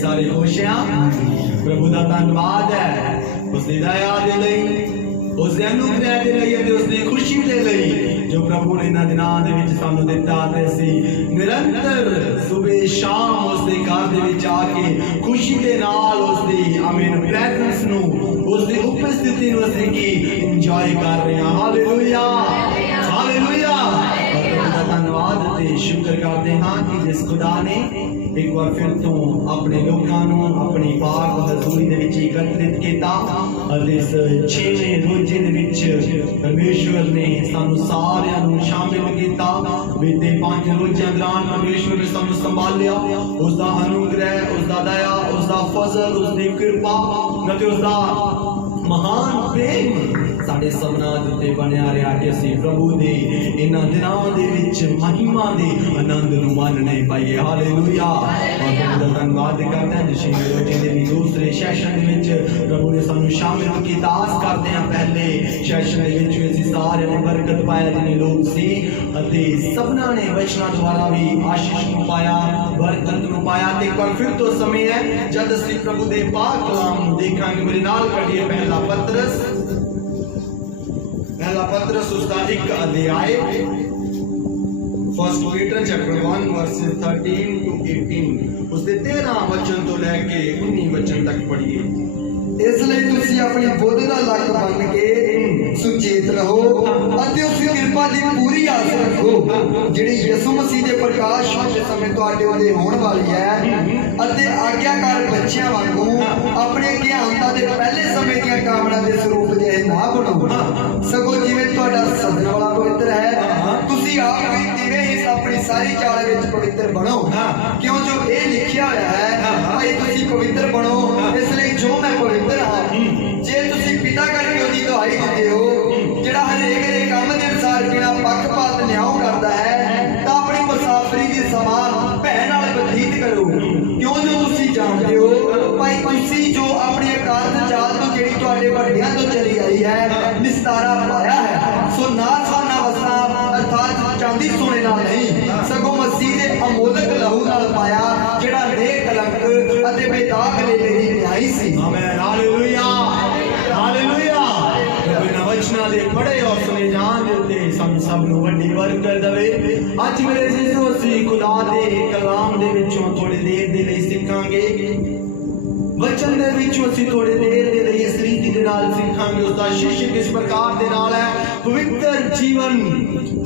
सारे खुश हैं। प्रभु का धन्यवाद है उसकी दया दे लई, उसके अनुग्रह दे लई ते उसकी खुशी दे लई जो प्रभु ने इन्हां दिनां दे विच सानू दिता ते असीं निरंतर सुबह शाम उसके घर दे विच आके खुशी दे नाल उसदी आमीन प्रेजेंस नू उसकी उपस्थिति नू असीं की इंजॉय कर रहे हैं। Hallelujah hallelujah. धन्यवाद ते शुक्र करते हैं कि जिस खुदा ने एक बार फिर तो अपने लोगों को अपनी पाक हजूरी दे विच एकत्रित किया और इस 6वें रोजे दे विच परमेश्वर ने सानू सारियां नू शामिल किया। बीते 5 रोज़ियां दौरान परमेश्वर ने सानू संभालिया, उसका अनुग्रह, उसका दया, उसका फजल, उसकी कृपा ते उसका महान प्रेम साडे सबना दे उत्ते बनया रहा कि असीं प्रभु दे इन्हां दिनां दे विच महिमा दे आनंद नूं मानने पाइए। हालेलुया। धन्यवाद करते हैं जिस रोजे दे दूसरे सैशन दे विच प्रभु ने सानू शामिल कीता। आस करते हैं पहले सैशन दे विच असीं सारे ने बरकत पाया जिन्हें लोग सी अते सबना ने वचनां द्वारा भी आशीष नूं पाया, बरकत नूं पाया। ते एक बार फिर तो समय है जद असीं प्रभु दे पाक कलाम नूं देखांगे। मेरे नाल पढ़िए पहला पत्रस उसका 1 अध्याय, first Peter chapter 1 versus 13 to 18 उसके 13 वचन तो लेके 19 वचन तक पढ़िए। इसलिए तुसी अपनी बुद्ध दा लक बन के सुचेत रहो अते उस कृपा दी पूरी आस रखो जिहड़ी यीशु मसीह दे प्रकाश दे समय तुहाडे उते होण वाली है। अते आज्ञाकार बच्चियां वांगू अपने ज्ञानता दे पहले समय दी कामना दे स्वरूप जे ना बनो, सगों जिवें तुहाडा सदन वाला पवित्र है तुसी आप भी तिवें ही अपनी सारी चाल विच पवित्र बनो, क्यों जो ये लिखिया होया है भाई तुसी पवित्र बनो इसलिए जो मैं पवित्र हाँ। जे तुसी पिता करके ओदी दुहाई दिंदे हो जिहड़ा हरेक दे काम दे अनुसार बिना पक्षपात न्याय करदा है तां अपनी मुसाफरी दी समान भैन नाल बतीत करो, क्यों जो तुसी जानदे हो भाई तुसी जो अपनी अकाल चाल तो जिहड़ी तुहाडे वड्डियां तो चली आई है निस्तारा पाया है। सो ना खाना वसना अर्थात चांदी सोने नाल नहीं सगों मसीह दे अमोलक लहू नाल पाया जिहड़ा बेकलंक अते बेदाग ले मेरी न्याई सी। आमीन। Hallelujah hallelujah. बिना वचना दे पढ़े और सुने जान देते हम सब नु वड्डी बरकत देवे। आज मेरे जीसो सी खुदा दे कलाम दे विचों थोड़ी देर दे लई सिखांगे, वचन दे विचों ਅਸੀਂ थोड़ी देर दे लई इस रीति दे नाल सिखांगे। उसका शिष्य किस प्रकार दे नाल है पवित्र जीवन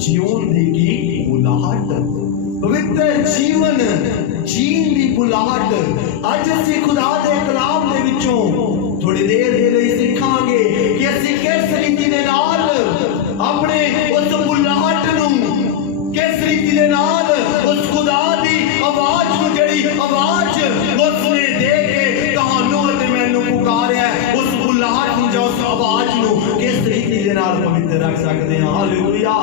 जीवन दी की बुलाहट, पवित्र जीवन जीन दी बुलाहट अज ਅਸੀਂ खुदा दे कलाम दे विचों थोड़ी देर दे लई सिखांगे कि ਅਸੀਂ किस रीति दे नाल अपने उस बुलाहट नूं किस रीति दे नाल उस खुदा दी आवाज नूं जेड़ी आवाज उसने दे के कहानू ते मैनू पुकारिया उस बुलाहट नूं जो उस आवाज नूं किस रीति दे नाल पवित्र रख सकदे हां। Hallelujah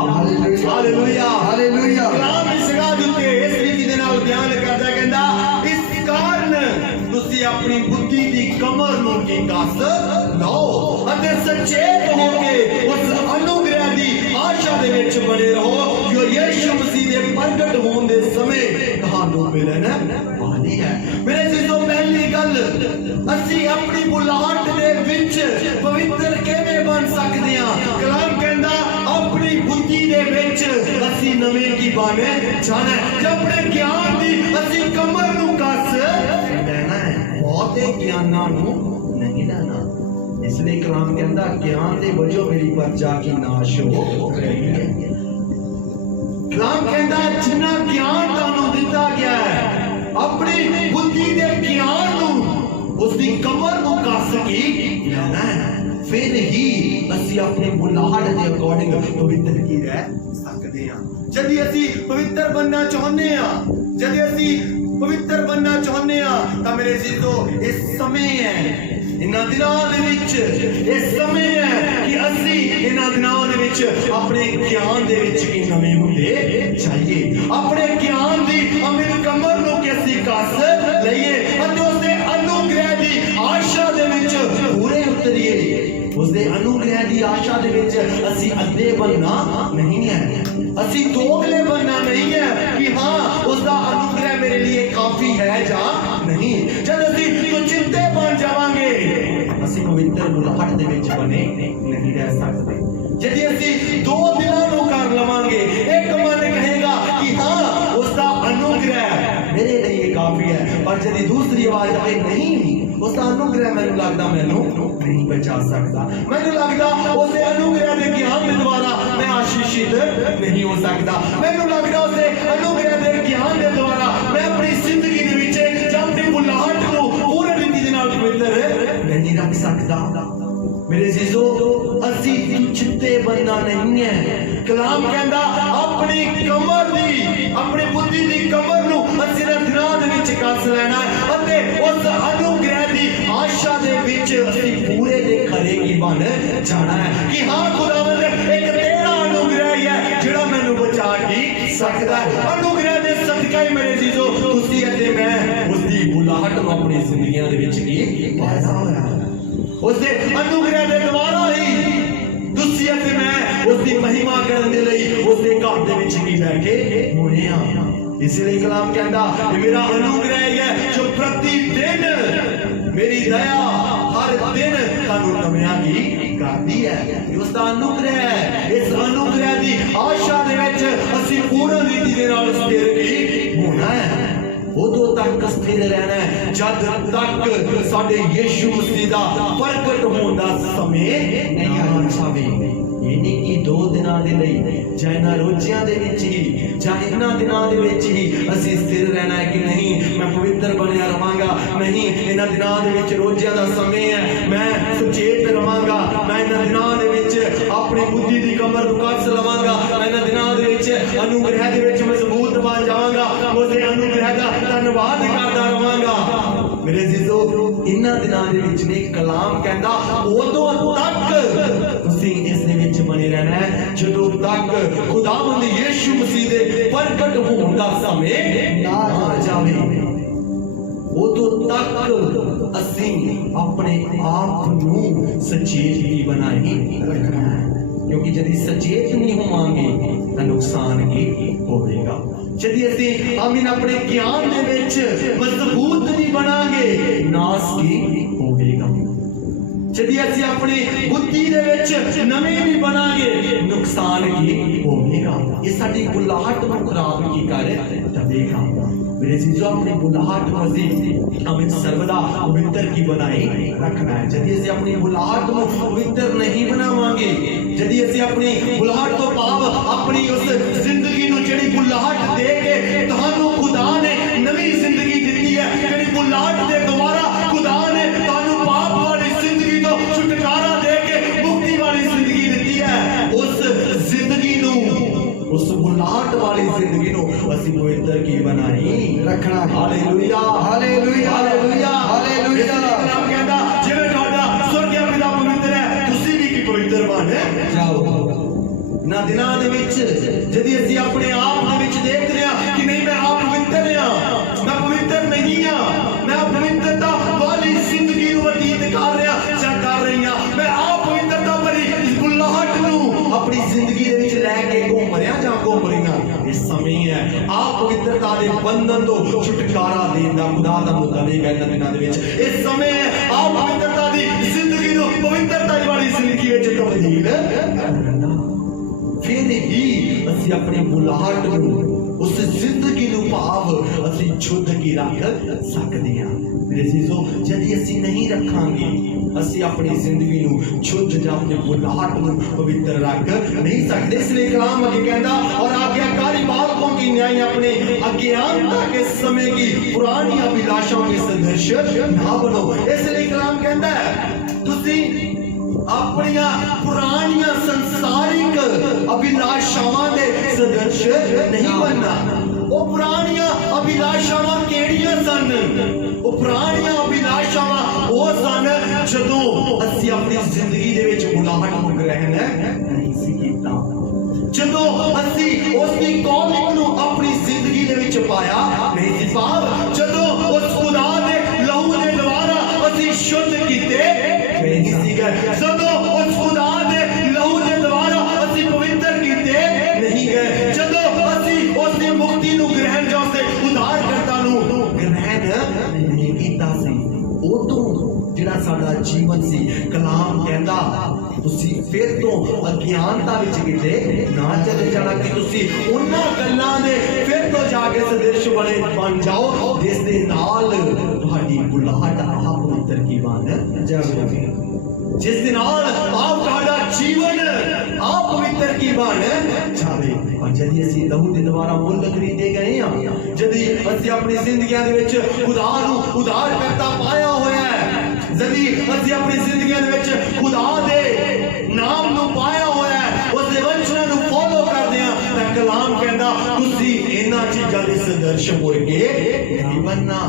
hallelujah hallelujah. कलाम इस जगह उत्ते इस रीति दे नाल बयान करदा कहंदा इस कारण तुसी अपनी बुद्धि दी कमर नूं की कस लो अते सचेत हो के उस अनुग्रह दी आशा दे विच बने रहो जो यीशु मसीह दे प्रगट होण दे समय तुहानू मिलन वाली है। मेरे जीजो पहली गल असीं अपनी बुलाहट दे विच पवित्र किवें बन सकदे हां। कलाम कहंदा अपनी बुद्धि दे विच असीं नवें की बाने जाना है, अपने ज्ञान दी असीं कमर नूं कस लेना है, बहुते ज्ञानां नूं नहीं लेना। इसलिए कलाम कहंदा ज्ञान दे वजों मेरी प्रजा की नाश हो रही है। कलाम कहंदा जिन्ना ज्ञान तुहानू दिता गया है अपनी बुद्धि दे ज्ञान नूं उसदी कमर नूं कस के लेना है, फिर ही असीं अपने बुलाहट दे अकॉर्डिंग पवित्र की रह सकदे हां। जदी असीं पवित्र बनना चाहुंदे हां, जदी असीं पवित्र बनना चाहुंदे हां तां मेरे जीजो इस समय है इन्हां दिनां दे विच इस समय है कि असीं इन्हां दिनां दे विच अपने ज्ञान दे विच की नवें हुंदे चाहिए, अपने ज्ञान दी अमित कमर नूं कि असीं कस लईए अते उसदे अनुग्रह दी आशा दे विच पूरे उतरीए। उसदे अनुग्रह दी आशा दे विच असीं अद्धे बनना नहीं है, ਅਸੀਂ ਦੋਗਲੇ बनना नहीं है कि हाँ उसका अनुग्रह मेरे लिए काफी है जा नहीं। जब ਅਸੀਂ ਚਿੰਤੇ ਬਣ ਜਾਵਾਂਗੇ ਅਸੀਂ ਪਵਿੱਤਰ ਬੁਲਾਹਟ ਦੇ ਵਿੱਚ ਬਣੇ ਨਹੀਂ ਰਹਿ ਸਕਦੇ। यदि ਅਸੀਂ ਦੋ ਦਿਨਾਂ ਨੂੰ ਕਰ ਲਵਾਂਗੇ ਇੱਕ ਮਨ ਕਹੇਗਾ कि हाँ उसका अनुग्रह मेरे लिए काफी है, पर यदि दूसरी आवाज आए नहीं उसका अनुग्रह मैंने लगता मैनू नहीं बचा सकता, मैंने लगता उसे अनुग्रह के ज्ञान के द्वारा मैं आशीषित नहीं हो सकता, मैंने लगता उसे अनुग्रह के ज्ञान के द्वारा मैं अपनी जिंदगी के विच अपनी बुलाहट को पूर्ण रीति दे नाल पवित्र नहीं रख सकता। मेरे जीजो असी चित्ते बनना नहीं है। कलाम कहता अपनी कमर दी अपनी बुद्धि दी कमर नू असी दिनां दे विच कस लेना है अते उस अनुग्रह दी आशा दे विच असी पूरे दे खरे की बन जाना है कि हाँ खुदावंद एक तेरा अनुग्रह ही है जिहड़ा मैनू बचा के सकदा है। अनुग्रह दे सदका ही मेरे जीजो तुसी अते मैं उसदी बुलाहट नू अपनी जिंदगियां दे विच की पैदा होया है। उसके अनुग्रह के द्वारा ही तुसी अते मैं उसकी महिमा करने दे लई उसके घर दे विच ही बैठे होने आ। इसलिए कलाम कहता मेरा अनुग्रह है जो प्रतिदिन मेरी दया हर दिन कानून नवियां की करती है। उसका अनुग्रह है, इस अनुग्रह की आशा दे विच असीं पूर्ण रीति दे नाल स्थिर भी होना है। उदों तक स्थिर रहना है जद तक साडे यीशु मसीह दा प्रगट होने दा समय नहीं आ जावे। ये नहीं कि दो दिनां दे लई जां इन्हां रोज़ियां दे विच ही जां इन्हां दिनां दे विच ही असीं स्थिर रहना है कि नहीं मैं पवित्र बनिया रहांगा, नहीं इन्हां दिनां दे विच रोज़ियां दा समय है मैं सुचेत रहांगा, मैं इन्हां दिनां दे विच अपनी बुद्धि दी कमर नूं कस लवांगा, मैं इन्हां दिनां दे विच अनुग्रह दे विच मजबूत बन जावांगा, उसदे अनुग्रह दा धन्यवाद करदा रहांगा। मेरे जीजो इन्हां दिनां दे विच ने कलाम कहंदा उदों तक तुसीं इस दे विच बने रहना है जदों तक खुदावंद यीशु मसीह दे प्रगट होण दा समय ना आ जावे। उदों तक असीं अपने आप नूं सचेत ही बनाई रखना है क्योंकि यदि सचेत नहीं होवांगे तो नुकसान ही होगा। यदि असीं आमीन अपने ज्ञान दे विच मजबूत नहीं बनांगे नाश ही होगा। यदि असीं अपनी बुद्धि दे विच नवे नहीं बनांगे नुकसान ही होगा। ये साडी बुलाहट नूं खराब की कर देगा। मेरे जीजो अपनी बुलाहट को हमें सर्वदा पवित्र की बनाई रखना है। यदि असीं अपनी बुलाहट को पवित्र नहीं बनावांगे, यदि असीं अपनी बुलाहट तो पाव अपनी उस जिंदगी नूं जिहड़ी बुलाहट दे के तुहानू खुदा ने नवी जिंदगी दी है, जिहड़ी बुलाहट दे द्वारा खुदा ने तुहानू पाप वाली जिंदगी तो छुटकारा दे के मुक्ति वाली जिंदगी दी है, उस जिंदगी नूं उस बुलाहट वाली जिंदगी नूं असीं पवित्र की बनाई रखना। Hallelujah hallelujah hallelujah hallelujah. कलाम कहता जिवें तुहाडा स्वर्गीय पिता पवित्र है तुसीं भी की पवित्र बन जाओ। ना दिनां दे विच यदि असीं अपने आप दे विच देख रहे हां कि नहीं मैं आप पवित्र हां, मैं पवित्र नहीं हां, मैं अपवित्रता वाली जिंदगी नूं व्यतीत कर रहा जां कर रही हां, मैं आप पवित्रता भरी इस बुलाहट नूं अपनी जिंदगी दे विच लैके घूम रहा जां घूम रही हां। इस समय है आप पवित्रता दे बंधन तो छुटकारा देण दा खुदा दा मुताबिक है। दिनां दे विच इस समय है आप पवित्रता दी जिंदगी नूं पवित्रता वाली जिंदगी विच तब्दील करना। फिर ही असीं अपनी बुलाहट नूं उस जिंदगी नूं भाव असीं शुद्ध की रख सकदे हां। मेरे जीजो यदि असीं नहीं रखांगे असीं अपनी जिंदगी नूं शुद्ध जां अपनी बुलाहट नूं पवित्र रख नहीं सकते। इसलिए कलाम आगे कहता और आज्ञाकारी बालकों की न्याय अपने अज्ञानता के समय की पुरानी अभिलाषाओं के सदृश ना बनो। इसलिए कलाम कहता है तुसीं अपनियां पुरानियां संसारिक अभिलाषावां दे सदृश नहीं बनना। वो पुरानियां अभिलाषावां केड़ियां सन? वो पुरानियां अभिलाषावां वो सन जदों असीं अपनी जिंदगी दे विच बुलाहट नूं ग्रहण नहीं सी कीता, जदों असीं उसदी कौलिक नूं अपनी जिंदगी दे विच पाया नहीं सी पाव, जदों उस खुदा दे लहू दे द्वारा असीं शुद्ध कीते नहीं सी गए, जदों उस खुदा दे लहू दे द्वारा असीं पवित्र कीते नहीं गए, ਜਿਹੜਾ ਸਾਡਾ ਜੀਵਨ ਸੀ। ਕਲਾਮ ਕਹਿੰਦਾ ਤੁਸੀਂ ਫਿਰ ਤੋਂ ਅਗਿਆਨਤਾ ਵਿੱਚ ਕਿਤੇ ਨਾ ਚਲੇ ਜਾਣਾ ਕਿ ਤੁਸੀਂ ਉਹਨਾਂ ਗੱਲਾਂ ਦੇ ਫਿਰ ਤੋਂ ਜਾ ਕੇ ਸਦ੍ਰਿਸ਼ ਬਣ ਜਾਓ ਜਿਸ ਦੇ ਨਾਲ ਤੁਹਾਡੀ ਬੁਲਾਹਟ ਆਪ ਪਵਿੱਤਰ ਕੀ ਬਣ ਜਾਵੇ, ਜਿਸ ਦੇ ਨਾਲ ਆਪ ਤੁਹਾਡਾ ਜੀਵਨ ਆਪ ਪਵਿੱਤਰ ਕੀ ਬਣ ਜਾਵੇ। जदि ਅਸੀਂ ਲਹੂ ਦੇ ਦੁਆਰਾ ਮੁੱਲ ਖਰੀਦੇ ਗਏ ਹਾਂ, ਜਦੀ ਅਸੀਂ ਆਪਣੀ ਜ਼ਿੰਦਗੀਆਂ ਦੇ ਵਿੱਚ ਖੁਦਾ ਨੂੰ ਉਧਾਰ ਕਰਤਾ ਪਾਇਆ ਹੋਇਆ ਹੈ, ਜਦੀ ਅਸੀਂ ਆਪਣੀ ਜ਼ਿੰਦਗੀਆਂ ਦੇ ਵਿੱਚ ਖੁਦਾ ਦੇ ਨਾਮ ਨੂੰ ਪਾਇਆ ਹੋਇਆ ਹੈ, ਉਸ ਦੇ ਵਚਨਾਂ ਨੂੰ ਫੋਲੋ ਕਰਦੇ ਹਾਂ ਤਾਂ ਕਲਾਮ ਕਹਿੰਦਾ ਤੁਸੀਂ ਇਹਨਾਂ ਚੀਜ਼ਾਂ ਦੇ ਸਦਰਸ਼ ਮੁੜ ਕੇ ਨਹੀਂ ਬਣਨਾ,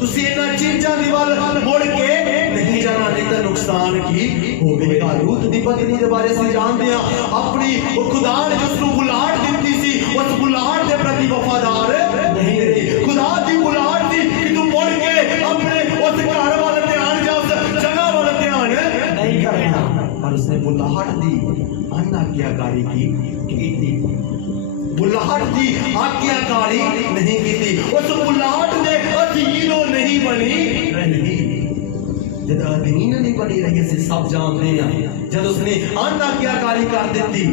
ਤੁਸੀਂ ਇਹਨਾਂ ਚੀਜ਼ਾਂ ਦੀ ਵੱਲ ਮੁੜ ਕੇ ਨਹੀਂ ਜਾਣਾ, ਨਹੀਂ ਤਾਂ ਨੁਕਸਾਨ ਕੀ ਹੋਵੇਗਾ। ਰੂਤ ਦੀ ਪਤਨੀ ਦੇ ਬਾਰੇ ਅਸੀਂ ਜਾਣਦੇ ਹਾਂ, ਆਪਣੀ ਉਹ ਖੁਦਾ ਨੇ ਜਿਸ ਨੂੰ ਬੁਲਾਹਟ ਦਿੱਤੀ ਸੀ ਉਸ ਬੁਲਾਹਟ ਦੇ ਪ੍ਰਤੀ ਵਫਾਦਾਰ ਨਹੀਂ ਰਹੀ। ਖੁਦਾ ਦੀ ਬੁਲਾਹਟ ਸੀ ਕਿ ਤੂੰ ਮੁੜ ਕੇ ਆਪਣੇ ਉਸ ਘਰ ਵੱਲ ਧਿਆਨ ਜਾਂ ਉਸ ਜਗ੍ਹਾ ਵੱਲ ਧਿਆਨ ਨਹੀਂ ਕਰਨਾ, ਪਰ ਉਸਨੇ ਬੁਲਾਹਟ ਦੀ ਅਨਾਗਿਆਕਾਰੀ ਕੀਤੀ, ਬੁਲਾਹਟ ਦੀ ਆਗਿਆਕਾਰੀ ਨਹੀਂ ਕੀਤੀ, ਉਸ ਬੁਲਾਹਟ ਦੇ ਅਧੀਨ ਉਹ ਨਹੀਂ ਬਣੀ ਰਹੀ। जब अधीन नहीं बनी रही से सब जानते हैं, जब उसने अनाज्ञाकारी कर दी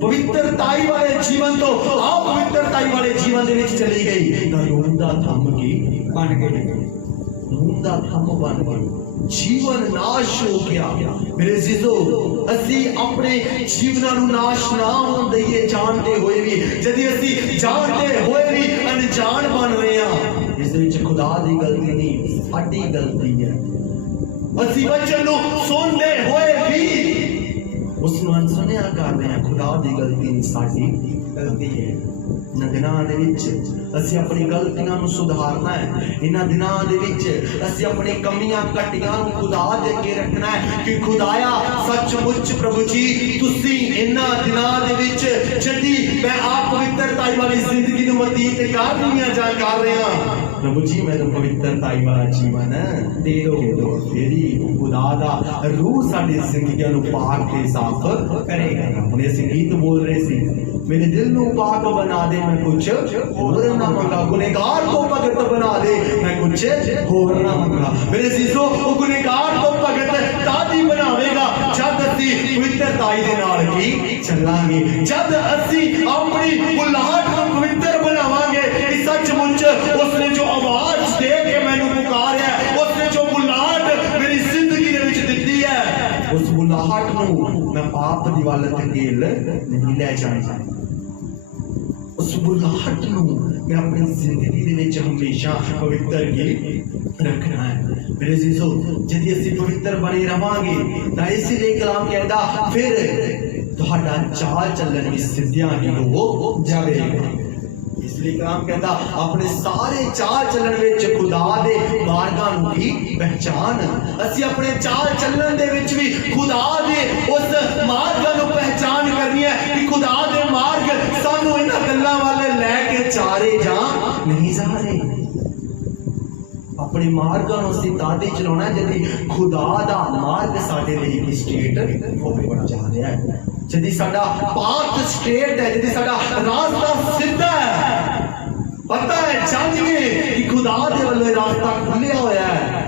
पवित्रताई वाले जीवन तो अपवित्रताई वाले जीवन दे विच चली गई तो रूह दा थम की बन गई, रूह दा थम बन गई, जीवन नाश हो गया। मेरे जीजो ਅਸੀਂ ਆਪਣੇ ਜੀਵਨਾਂ ਨੂੰ ਨਾਸ਼ ਨਾ ਹੋਣ ਦਈਏ ਜਾਣਦੇ ਹੋਏ ਵੀ, ਜਦ ਅਸੀਂ ਜਾਣਦੇ ਹੋਏ ਵੀ ਅਣਜਾਣ ਬਣ ਰਹੇ ਹਾਂ, ਇਸ ਵਿੱਚ ਖੁਦਾ ਦੀ ਗਲਤੀ ਨਹੀਂ ਸਾਡੀ ਗਲਤੀ ਹੈ। ਅਸੀਂ ਵਚਨ ਨੂੰ ਸੁਣਦੇ ਹੋਏ ਵੀ ਉਸ ਨੂੰ ਅਣਸੁਣਿਆ ਕਰ ਰਹੇ ਹਾਂ, ਖੁਦਾ ਦੀ ਗਲਤੀ ਨਹੀਂ ਸਾਡੀ ਗਲਤੀ ਹੈ। ਇਹਨਾਂ ਦਿਨਾਂ ਦੇ ਵਿੱਚ ਅਸੀਂ ਆਪਣੀ ਗਲਤੀਆਂ ਨੂੰ ਸੁਧਾਰਨਾ ਹੈ, ਇਹਨਾਂ ਦਿਨਾਂ ਦੇ ਵਿੱਚ ਅਸੀਂ ਆਪਣੀ ਕਮੀਆਂ ਘਟੀਆਂ ਨੂੰ ਖੁਦਾ ਦੇ ਅੱਗੇ ਰੱਖਣਾ ਹੈ ਕਿ ਖੁਦਾਇਆ ਸੱਚਮੁੱਚ ਪ੍ਰਭੂ ਜੀ ਤੁਸੀਂ ਇਹਨਾਂ ਦਿਨਾਂ ਦੇ ਵਿੱਚ ਜਦੀ ਮੈਂ ਆਪ ਪਵਿੱਤਰਤਾਈ ਵਾਲੀ ਜ਼ਿੰਦਗੀ ਨੂੰ ਬਤੀਤ ਕਰਨੀ ਹੈ ਜਾਂ ਕਰ ਰਿਹਾ, ਪ੍ਰਭੂ ਜੀ ਮੈਨੂੰ ਪਵਿੱਤਰਤਾਈ ਵਾਲਾ ਜੀਵਨ ਦੇ ਦਿਓ, ਮੇਰੀ ਖੁਦਾ ਦਾ ਰੂਹ ਸਾਡੀ ਜ਼ਿੰਦਗੀਆਂ ਨੂੰ ਪਾਕ ਤੇ ਸਾਫ਼ ਕਰੇਗਾ। ਹੁਣ ਅਸੀਂ ਗੀਤ ਬੋਲ ਰਹੇ ਸੀ, मेरे दिल ਨੂੰ पाक बना दे मैं कुछ होर ना मंगा, गुनहगार को भगत बना दे मैं कुछ होर ना मंगा। मेरे जीजो वो गुनहगार को भगत तादी बनावेगा जद ਅਸੀਂ ਪਵਿੱਤਰਤਾਈ ਦੇ ਨਾਲ ਕੀ ਚੱਲਾਂਗੇ, ਜਦ ਅਸੀਂ ਆਪਣੀ ਬੁਲਾਹਟ ਨੂੰ ਪਵਿੱਤਰ ਬਣਾਵਾਂਗੇ ਕਿ ਸੱਚਮੁੱਚ ਉਸਨੇ ਜੋ ਆਵਾਜ਼ ਦੇ ਕੇ ਮੈਨੂੰ ਪੁਕਾਰਿਆ, ਉਸਨੇ ਜੋ ਬੁਲਾਹਟ ਮੇਰੀ ਜ਼ਿੰਦਗੀ ਦੇ ਵਿੱਚ ਦਿੱਤੀ ਹੈ, ਉਸ ਬੁਲਾਹਟ ਨੂੰ ਮੈਂ ਪਾਪ ਦੀ ਵੱਲ ਧਕੇਲ ਨਹੀਂ ਲੈ ਜਾਣਾ, उस बुलाहट ਨੂੰ मैं अपनी जिंदगी ਦੇ ਵਿੱਚ ਹਮੇਸ਼ਾ ਪਵਿੱਤਰ ਹੀ ਰੱਖਣਾ ਹੈ। ਮੇਰੇ ਜੀਸੋ ਜਦ ਅਸੀਂ ਪਵਿੱਤਰ ਬਣੇ ਰਵਾਂਗੇ ਤਾਂ ਇਸ ਲਈ ਕਲਾਮ ਕਹਿੰਦਾ ਫਿਰ ਤੁਹਾਡਾ ਚਾਲ ਚੱਲਣ ਵੀ ਸਿੱਧਿਆਂ ਹੀ ਹੋ ਜਾਵੇਗਾ। ਇਸ ਲਈ ਕਲਾਮ ਕਹਿੰਦਾ ਆਪਣੇ ਸਾਰੇ ਚਾਲ ਚੱਲਣ ਵਿੱਚ ਖੁਦਾ ਦੇ ਮਾਰਗਾਂ ਨੂੰ ਵੀ ਪਹਿਚਾਨ, ਅਸੀਂ ਆਪਣੇ ਚਾਲ ਚੱਲਣ ਦੇ ਵਿੱਚ ਵੀ ਖੁਦਾ ਦੇ ਉਸ ਮਾਰਗਾਂ ਨੂੰ ਪਹਿਚਾਨ ਕਰਨੀ ਹੈ ਕਿ ਖੁਦਾ ਦੇ ਮਾਰਗ ਸਾਨੂੰ ਇਹਨਾਂ ਗੱਲਾਂ ਵਾਲੇ ਲੈ ਕੇ ਚਾਰੇ ਜਾਂ ਨਹੀਂ ਜਾ ਰਹੇ। ਆਪਣੇ ਮਾਰਗਾਂ ਨੂੰ ਅਸੀਂ ਤਾਂ ਹੀ ਚਲਾਉਣਾ ਜਦ ਖੁਦਾ ਦਾ ਮਾਰਗ ਸਾਡੇ ਲਈ ਇੱਕ ਸਟੇਟ ਹੋਵੇ ਜਾ ਰਿਹਾ ਹੈ, ਜਦ ਸਾਡਾ ਪਾਥ ਸਟੇਟ ਹੈ, ਜਦ ਸਾਡਾ ਰਾਸਤਾ ਸਿੱਧਾ ਹੈ, ਪਤਾ ਹੈ ਜਾਣੀਏ ਕਿ ਖੁਦਾ ਦੇ ਵੱਲੋਂ ਰਾਸਤਾ ਖੁੱਲਿਆ ਹੋਇਆ ਹੈ।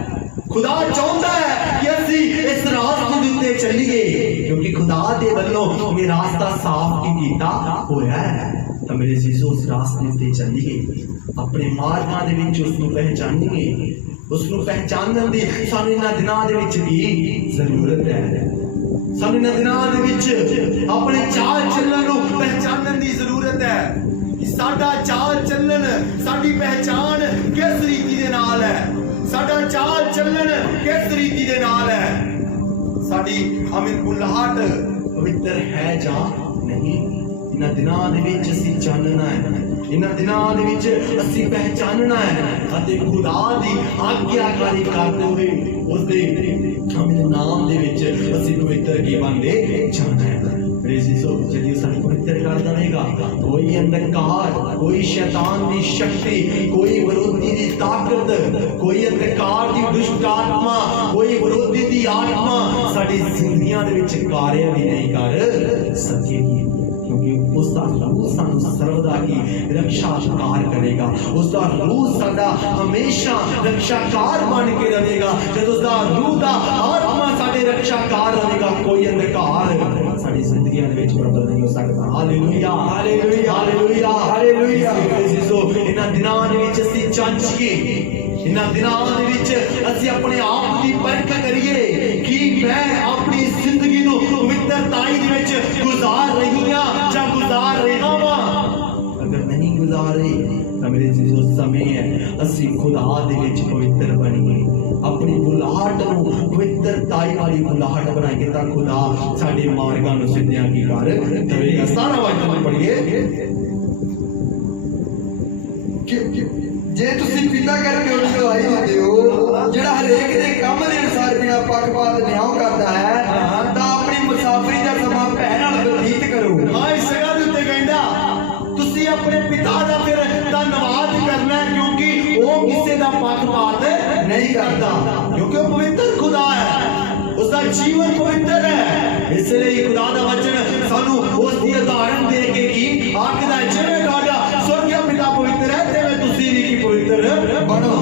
ਖੁਦਾ ਚਾਹੁੰਦਾ ਹੈ ਕਿ ਅਸੀਂ ਇਸ ਰਾਸਤੇ ਦੇ ਉੱਤੇ ਚੱਲੀਏ ਕਿਉਂਕਿ ਖੁਦਾ ਦੇ ਵੱਲੋਂ ਇਹ ਰਾਸਤਾ ਸਾਫ਼ ਕੀਤਾ ਹੋਇਆ ਹੈ। ਤਾਂ ਮੇਰੇ ਜੀਸੂ ਉਸ ਰਾਸਤੇ ਤੇ ਚੱਲੀਏ, ਆਪਣੇ ਮਾਰਗਾਂ ਦੇ ਵਿੱਚ ਉਸ ਨੂੰ ਪਹਿਚਾਨੀਏ, ਉਸ ਨੂੰ ਪਹਿਚਾਨਣ ਦੀ ਸਾਨੂੰ ਇਹਨਾਂ ਦਿਨਾਂ ਦੇ ਵਿੱਚ ਵੀ ਜ਼ਰੂਰਤ ਹੈ। ਸਾਨੂੰ ਇਹਨਾਂ ਦਿਨਾਂ ਦੇ ਵਿੱਚ ਆਪਣੇ ਚਾਲ ਚੱਲਣ ਨੂੰ ਪਹਿਚਾਨਣ ਦੀ ਜ਼ਰੂਰਤ ਹੈ ਕਿ ਸਾਡਾ ਚਾਲ ਚੱਲਣ, ਸਾਡੀ ਪਹਿਚਾਨ ਕਿਸ ਰੀਤੀ ਦੇ ਨਾਲ ਹੈ, ਸਾਡਾ ਚਾਲ ਚੱਲਣ ਕਿਸ ਰੀਤੀ ਦੇ ਨਾਲ ਹੈ, ਸਾਡੀ ਅਮਿਨ ਬੁਲਾਹਟ ਪਵਿੱਤਰ ਹੈ ਜਾਂ ਨਹੀਂ। ਇਹਨਾਂ ਦਿਨਾਂ ਦੇ ਵਿੱਚ ਅਸੀਂ ਜਾਣਨਾ ਹੈ, ਇਹਨਾਂ ਦਿਨਾਂ ਦੇ ਵਿੱਚ ਅਸੀਂ ਪਹਿਚਾਨਣਾ ਹੈ ਅਤੇ ਖੁਦਾ ਦੀ ਆਗਿਆਕਾਰੀ ਕਰਦੇ ਹੋਏ ਉਸ ਦੇ ਅਮਿਨ ਨਾਮ ਦੇ ਵਿੱਚ ਅਸੀਂ ਪਵਿੱਤਰ ਕੀ ਬਣਦੇ ਜਾਣਾ ਹੈ। यदि ਸਾਨੂੰ ਪਵਿੱਤਰ ਕਰ ਦੇਵੇਗਾ, ਕੋਈ ਅੰਧਕਾਰ, ਕੋਈ ਸ਼ੈਤਾਨ ਦੀ ਸ਼ਕਤੀ, ਕੋਈ ਵਿਰੋਧੀ ਦੀ ਤਾਕਤ, ਕੋਈ ਅੰਧਕਾਰ ਦੀ ਦੁਸ਼ਟ ਆਤਮਾ, ਕੋਈ ਵਿਰੋਧੀ ਦੀ ਆਤਮਾ ਸਾਡੀ ਜ਼ਿੰਦਗੀਆਂ ਦੇ ਵਿੱਚ ਕਾਰਿਆ ਵੀ ਨਹੀਂ ਕਰ ਸਕੇਗੀ। क्योंकि उसका रूह सानू सर्वदा की रक्षाकार करेगा। उसका रूह साडा हमेशा रक्षाकार बन के रहेगा। जब उसका रूह दा आत्मा साडे रक्षाकार रहेगा, कोई अंधकार साडी जिंदगी दे विच प्रबल नहीं हो सकता। Hallelujah hallelujah hallelujah hallelujah. इन्हां दिनां दे विच असीं जांचिए, इन्हां दिनां दे विच असीं अपने आप दी परख करिए कि मैं अपनी जिंदगी नूं पवित्रताई दे विच गुजार रही हां जां गुजार रहा वां। अगर नहीं गुजारे तां मेरे जीजो समय है असीं खुदा दे विच पवित्र बणीए, अपनी बुलाहट नूं पवित्रताई वाली बुलाहट बनाइए तां खुदा साडे मार्गां नूं सिद्धियां की कर देवेगा। 17 वचन पढ़िए। जे तुसी पिता करके उन्हें गवाही दिंदे हो जेड़ा हरेक दे काम दे अनुसार बिना पक्षपात न्याय करता है, तां अपनी मुसाफरी दा समा भैन नाल बतीत करो। हां, इस जगह दे उत्ते कहंदा तुसी अपने पिता दा फिर धन्नवाद करना है, क्योंकि वो किसी दा पक्षपात नहीं करता, क्योंकि वो पवित्र खुदा है, उसका जीवन पवित्र है। इसलिए खुदा दा वचन सानू उसकी उदाहरण दे के की आखदा जिवें तुहाडा स्वर्गीय पिता पवित्र है तेवें तुसी भी पवित्र बनो।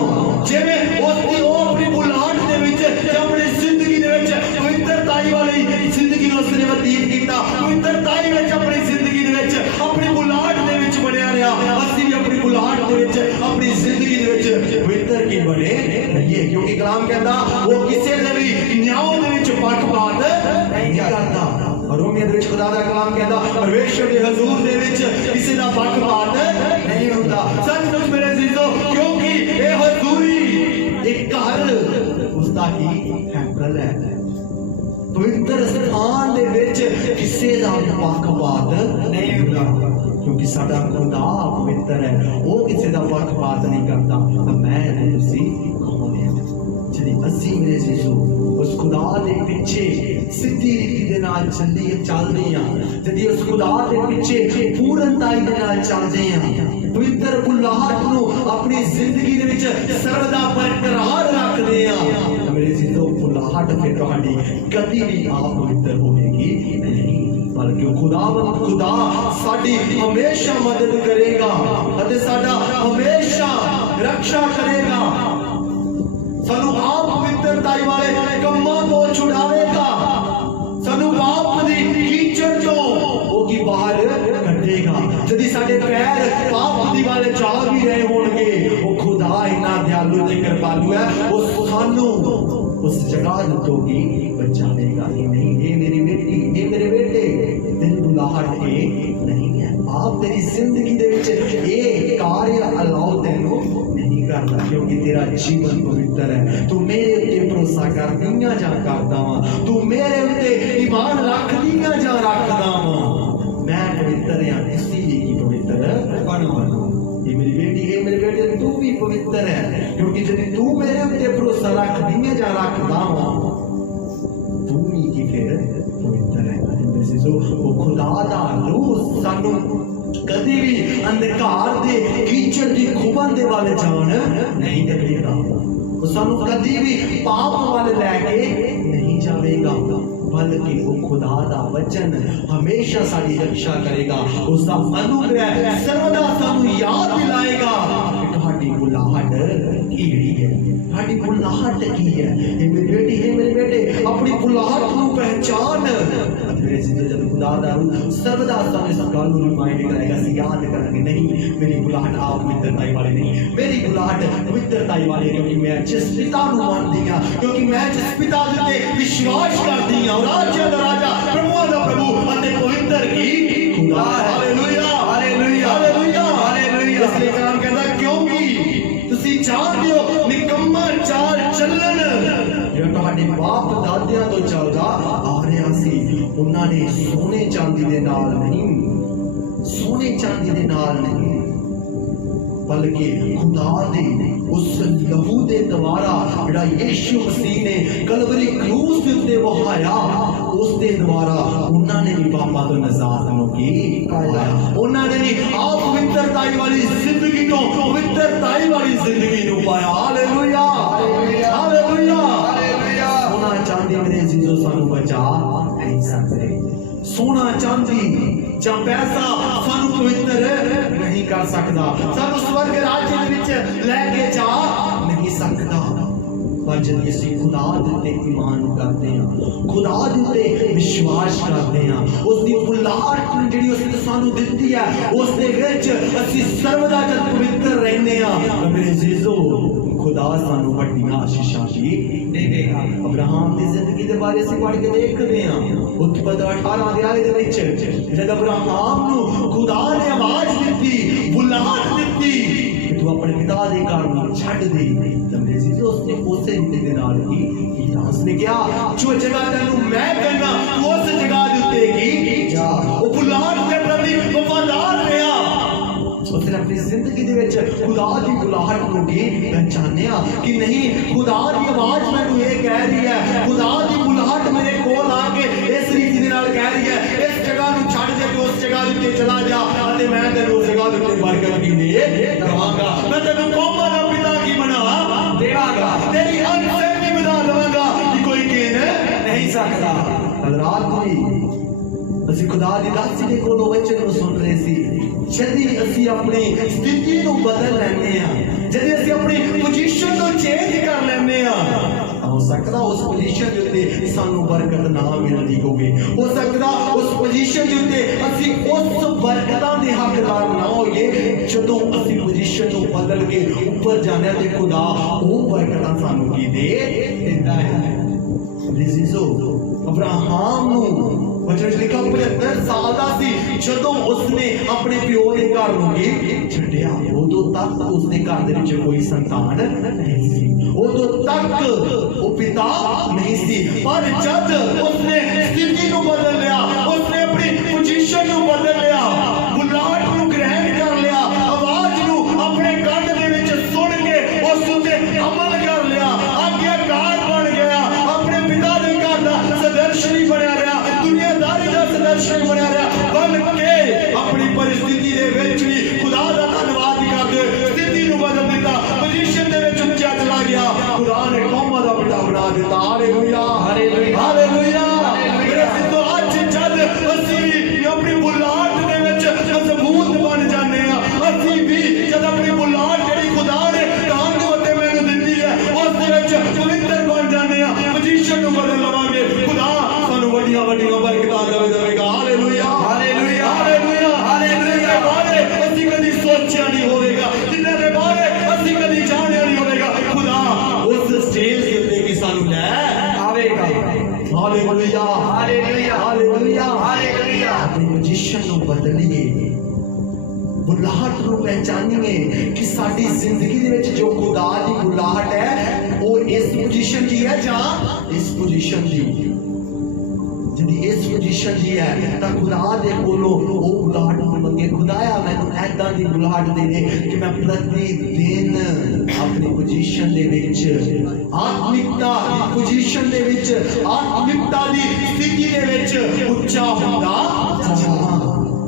जिवें उसकी ओ अपनी बुलाहट दे विच अपनी जिंदगी दे विच पवित्रताई वाली जिंदगी नूं उसने बतीत कीता, पवित्रताई विच अपनी जिंदगी दे विच अपनी बुलाहट दे विच बणिया रहा। असीं भी अपनी बुलाहट दे विच अपनी जिंदगी दे विच पवित्र की बने रहिए, क्योंकि कलाम कहंदा वो किसी दे भी न्याय दे विच पक्षपात नहीं करता। और रोमियो दे विच खुदा दा कलाम कहंदा परमेश्वर दे हजूर दे विच किसी दा पक्षपात नहीं होता। सचमुच मेरे जीजो, क्योंकि ये हजूरी एक घर उसका ही हैकल है। पवित्र स्थान दे विच किसी दा पक्षपात नहीं होता, क्योंकि साडा खुदा पवित्र है, वो किसी दा पक्षपात नहीं करता। तो मैं ते तुसी कौन है जिहड़ी असीं मेरे जीजो उस खुदा दे पिछे सिद्धी रीति दे नाल चलदे हां, जदी उस खुदा दे पिछे पूर्णताई दे नाल चलदे हां, पवित्र बुलाहट नूं अपनी जिंदगी दे विच सर्वदा बरकरार रखदे हां, मेरे जीजो बुलाहट फिर तुहाडी कदी भी अपवित्र होगी नहीं, बल्कि खुदा साडी हमेशा मदद करेगा अते साडा हमेशा रक्षा करेगा, सानू आप पवित्रताई वाले कम्मां तो छुड़ावेगा, सानू पाप दी कीचड़ चों ओकी बाहर कढेगा। जदी साडे पैर पाप दी वाले जा भी रहे होणगे, वो खुदा इन्ना दयालु ते कृपालु है, वो सानू उस जगह तो ही बचाएगा ही नहीं। हे मेरी बेटी, हे मेरे बेटे, तेरी बुलाहट ये नहीं है, आप तेरी जिंदगी दे विच ये कार्य अलाउ तेनू नहीं करता, क्योंकि तेरा जीवन पवित्र है। तू मेरे उत्ते भरोसा कर दियां जा करदा वा, तू मेरे उत्ते ईमान रख दियां जा रखदा वा, मैं पवित्र हां, इसीलिए की पवित्र बनो। ये मेरी बेटी, ये मेरे बेटे, तू भी पवित्र है, क्योंकि जब तू मेरे उत्ते भरोसा रख दियां जा रखदा वा, तू ही की फिर पवित्र है। वो खुदा दा रूह सानू कदी भी अंधकार दे कीचड़ दी खुबन दे वाले जान नहीं देगा, वो सानू कदी भी पाप वाले लेके नहीं जाएगा, बल्कि वो खुदा दा वचन हमेशा साडी रक्षा करेगा। उसका अनुग्रह सर्वदा सानू याद दिलाएगा कि तुहाडी बुलाहट कीड़ी है, तुहाडी बुलाहट की है। हे मेरी बेटी, हे मेरे बेटे, अपनी बुलाहट को पहचान। जब खुदा दा रूह सर्वदा सानू इस गल नूं रिमाइंड कराएगा, असीं याद करांगे नहीं मेरी बुलाहट आप पवित्रताई वाली नहीं, मेरी बुलाहट पवित्रताई वाली, क्योंकि मैं जिस पिता नूं मानदी हां, क्योंकि मैं जिस पिता दे विश्वास करदी हां, राजा दा राजा, प्रभुआं दा प्रभु अते पवित्र की खुदा है। Hallelujah hallelujah hallelujah hallelujah. इसलिए कलाम कहंदा क्योंकि तुसीं जाणदे हो निकम्मा चाल चलन जो तुहाडे बाप दादियां तो चलदा आ रहा सी, उन्हां ने सोने चांदी दे नाल नहीं, सोने चांदी दे नाल नहीं, बल्कि खुदा दे उस लहू दे द्वारा जिहड़ा यीशु मसीह ने कलवरी क्रूस दे उत्ते वहाया, उस दे द्वारा उन्हां ने भी पापां तो निजात की पाया, उन्हां ने भी आप पवित्रताई वाली जिंदगी तो पवित्रताई वाली जिंदगी नूं पाया। Hallelujah hallelujah hallelujah. सोना चांदी मेरे जीजो सानू बचा नहीं सकते। सोना चांदी ਜਾਂ ਪੈਸਾ ਸਾਨੂੰ ਪਵਿੱਤਰ ਨਹੀਂ ਕਰ ਸਕਦਾ, ਸਾਨੂੰ ਸਵਰਗ ਰਾਜ ਦੇ ਵਿੱਚ ਲੈ ਕੇ ਜਾ ਨਹੀਂ ਸਕਦਾ। ਪਰ ਜਦ ਅਸੀਂ ਖੁਦਾ ਦੇ ਉੱਤੇ ਈਮਾਨ ਕਰਦੇ ਹਾਂ, ਖੁਦਾ ਦੇ ਉੱਤੇ ਵਿਸ਼ਵਾਸ ਕਰਦੇ ਹਾਂ, ਉਸ ਦੀ ਬੁਲਾਹਟ ਜਿਹੜੀ ਉਸਨੇ ਸਾਨੂੰ ਦਿੱਤੀ ਹੈ ਉਸ ਦੇ ਵਿੱਚ ਅਸੀਂ ਸਰਵਦਾ ਜਦ ਪਵਿੱਤਰ ਰਹਿੰਦੇ ਹਾਂ ਤਾਂ ਮੇਰੇ ਜੀਜ਼ੋ खुदा सानू वड्डियां आशीषां भी देगा। अब्राहम की जिंदगी के बारे ਅਸੀਂ पढ़ के देखते हैं उत्पत्ति 18 अध्याय ਦੇ ਵਿੱਚ जब अब्राहम ਨੂੰ खुदा ने आवाज ਦਿੱਤੀ, बुलाहट ਦਿੱਤੀ कि तू अपने पिता के घर ਨੂੰ ਛੱਡ ਦੇ, ਤਾਂ ਮੇਰੇ ਜੀਜ਼ੋ ਉਸਨੇ ਉਸੇ ਰੀਤੀ ਦੇ ਨਾਲ ਹੀ ਕੀਤਾ। ਉਸਨੇ ਕਿਹਾ ਜੋ ਜਗ੍ਹਾ ਤੈਨੂੰ ਮੈਂ ਕਹਿੰਦਾ ਤੂੰ ਉਸ ਜਗ੍ਹਾ ਦੇ ਉੱਤੇ ਕੀ ਜਾ। ਉਹ बुलाहट ਦੇ ਪ੍ਰਤੀ ਵਫਾਦਾਰ ਰਿਹਾ। उसने अपनी जिंदगी दे विच खुदा की बुलाहट को भी पहचानिया कि नहीं खुदा की आवाज मैनू ये कह रही है, खुदा की बुलाहट मेरे कोल आके इस रीति दे नाल कह रही है इस जगह नू छड्ड दे के उस जगह ते चला जा अते मैं तेनू उस जगह ते बरकत की दे देवांगा, मैं तेनू कौमां दा पिता की बना देवांगा, तेरी अंश की बना लवांगा कि कोई कहन नहीं सकदा। रात जी ਅਸੀਂ खुदा ਦੀ ਦਾਸੀ ਦੇ ਕੋਲੋਂ ਵਚਨ ਨੂੰ ਸੁਣ ਰਹੇ ਸੀ। जदि ਅਸੀਂ अपनी स्थिति ਨੂੰ बदल ਲੈਂਦੇ ਹਾਂ, जदि ਅਸੀਂ अपनी पोजीशन ਨੂੰ चेंज कर ਲੈਂਦੇ ਹਾਂ, हो सकता उस पोजीशन ਦੇ ਉੱਤੇ ਸਾਨੂੰ ਬਰਕਤ ਨਾ ਮਿਲਦੀ ਹੋਵੇ, हो सकता उस पोजीशन ਦੇ ਉੱਤੇ ਅਸੀਂ ਉਸ ਬਰਕਤਾਂ ਦੇ ਹੱਕਦਾਰ ਨਾ ਹੋਈਏ ਜਦੋਂ ਅਸੀਂ पोजीशन ਨੂੰ ਬਦਲ ਕੇ ਉੱਪਰ ਜਾਂਦੇ ਹਾਂ ਤੇ खुदा ਉਹ ਬਰਕਤਾਂ ਸਾਨੂੰ ਕੀ ਦੇ ਦਿੰਦਾ ਹੈ। ਅਜ਼ੀਜ਼ੋ ਅਬਰਾਹਮ ਨੂੰ वचन लिखा 75 साल का सी जदों उसने अपने प्यो के घर नूं छड्डिया। उदों तक उसने घर दे विच कोई संतान नहीं सी, उदों तक वो पिता नहीं सी। पर जद उसने स्थिति नूं बदल लिया, उसने अपनी पोजीशन नूं बदल लिया, बुलाहट नूं ग्रहण कर लिया, आवाज नूं अपने कंन दे विच सुन के उस उते अमल कर लिया, आज्ञाकार बन गया, अपने पिता दे घर दा सदस्य नहीं बनया रहा, दुनियादारी दा सदस्य नहीं बनया रहा, बल्कि अपनी परिस्थिति दे विच भी खुदा दा धन्नवाद करदे स्थिति नूं बदल दिता, पोजीशन दे विच उच्चा चला गया, खुदा ने कौमां दा पिता बना दिता। Hallelujah hallelujah hallelujah. मेरे सिद्धो अज जद असीं अपनी बुलाहट दे विच मजबूत बन जाने आ, असीं भी जद अपनी बुलाहट जिहड़ी खुदा ने दान दे उत्ते मैनूं दित्ती है उस दे विच पवित्र बन जाने आ, पोजीशन नूं बदल लवांगे, खुदा सानूं वड्डियां वड्डियां बरकतां देवेगा। Hallelujah hallelujah hallelujah hallelujah. बारे असीं कदी सोचिया नहीं होवेगा, जिन्हां दे बारे असीं कदी जाणिया नहीं होवेगा, खुदा उस स्टेज दे उत्ते कि सानूं लै आवेगा। Hallelujah hallelujah hallelujah hallelujah. अपनी पोजीशन नूं बदलिए, बुलाहट नूं पहचानिए कि साडी जिंदगी दे विच जो खुदा दी बुलाहट है वो इस पोजीशन दी है जां इस पोजीशन दी। यदि इस पोजीशन दी है तो खुदा दे कोलों वो बुलाहट मंगे, खुदाया मैनूं ऐदां दी बुलाहट दे दे कि मैं प्रतिदिन अपनी पोजीशन दे विच आत्मिकता पोजीशन दे विच आत्मिकता दी स्थिति दे विच उच्चा हुंदा जावां।